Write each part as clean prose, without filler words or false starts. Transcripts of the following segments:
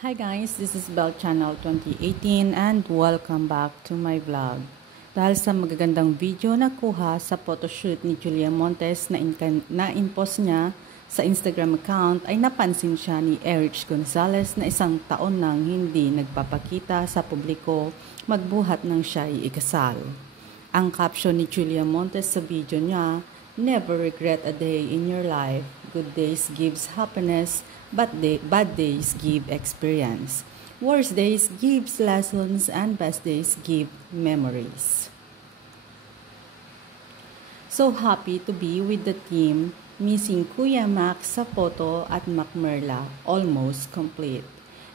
Hi guys, this is Bell Channel 2018 and welcome back to my vlog. Dahil sa magagandang video na kuha sa photoshoot ni Julia Montes na in-post niya sa Instagram account ay napansin siya ni Erich Gonzalez na isang taon nang hindi nagpapakita sa publiko magbuhat ng siya'y ikasal. Ang caption ni Julia Montes sa video niya, "Never regret a day in your life. Good days gives happiness, but bad days give experience. Worst days gives lessons, and best days give memories." So happy to be with the team, missing Kuya Max sa photo at Mac Merla, almost complete.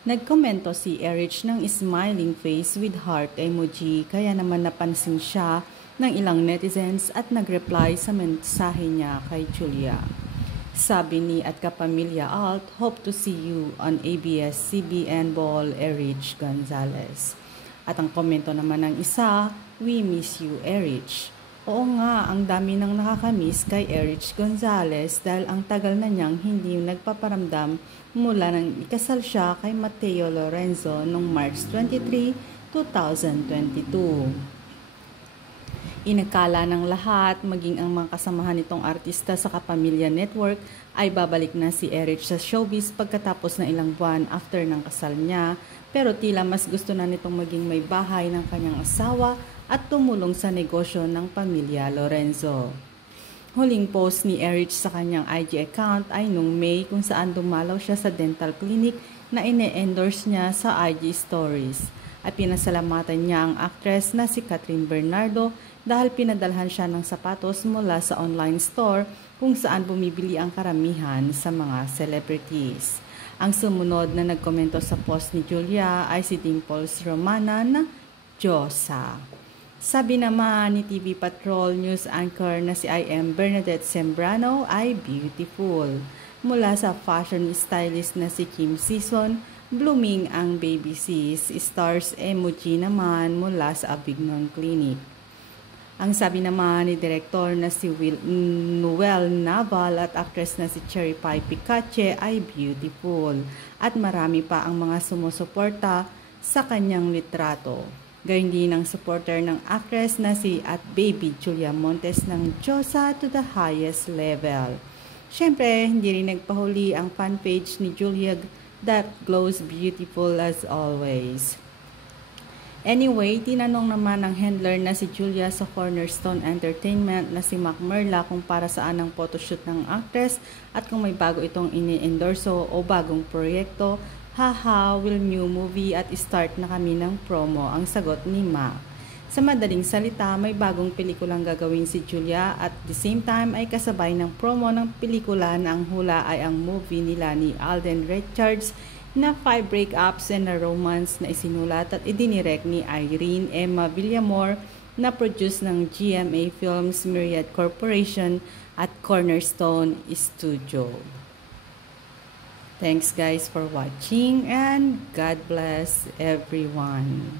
Nagkomento si Erich ng smiling face with heart emoji, kaya naman napansin siya ng ilang netizens at nagreply sa mensahe niya kay Julia. Sabi ni at kapamilya Alt, "Hope to see you on ABS-CBN Ball, Erich Gonzalez." At ang komento naman ng isa, "We miss you, Erich." Oo nga, ang dami nang nakakamiss kay Erich Gonzalez dahil ang tagal na niyang hindi nagpaparamdam mula nang ikasal siya kay Mateo Lorenzo noong March 23, 2022. Inakala ng lahat, maging ang mga kasamahan nitong artista sa Kapamilya Network, ay babalik na si Erich sa showbiz pagkatapos ng ilang buwan after ng kasal niya, pero tila mas gusto na nitong maging may bahay ng kanyang asawa at tumulong sa negosyo ng pamilya Lorenzo. Huling post ni Erich sa kanyang IG account ay noong May kung saan dumalaw siya sa dental clinic na ine-endorse niya sa IG stories. At pinasalamatan niya ang actress na si Catherine Bernardo dahil pinadalhan siya ng sapatos mula sa online store kung saan bumibili ang karamihan sa mga celebrities. Ang sumunod na nagkomento sa post ni Julia ay si Dimples Romana na Diyosa. Sabi naman ni TV Patrol news anchor na si IM Bernadette Sembrano ay beautiful. Mula sa fashion stylist na si Kim Season, blooming ang baby sis, stars emoji naman mula sa Avignon Clinic. Ang sabi naman ni direktor na si Noel Naval at actress na si Cherry Pie Picache ay beautiful at marami pa ang mga sumusuporta sa kanyang litrato. Gayun din ang supporter ng actress na si at baby Julia Montes ng Diyosa to the highest level. Siyempre, hindi rin nagpahuli ang fan page ni Julia that glows beautiful as always. Anyway, tinanong naman ng handler na si Julia sa Cornerstone Entertainment na si Mac Merla kung para saan ang photoshoot ng actress at kung may bago itong ini-endorso o bagong proyekto. "Haha, will new movie at start na kami ng promo," ang sagot ni Mac. Sa madaling salita, may bagong pelikulang gagawin si Julia at the same time ay kasabay ng promo ng pelikula na ang hula ay ang movie nila ni Alden Richards na 5 Breakups and a Romance na isinulat at idinirect ni Irene Emma Villamor na produce ng GMA Films Myriad Corporation at Cornerstone Studio. Thanks guys for watching and God bless everyone.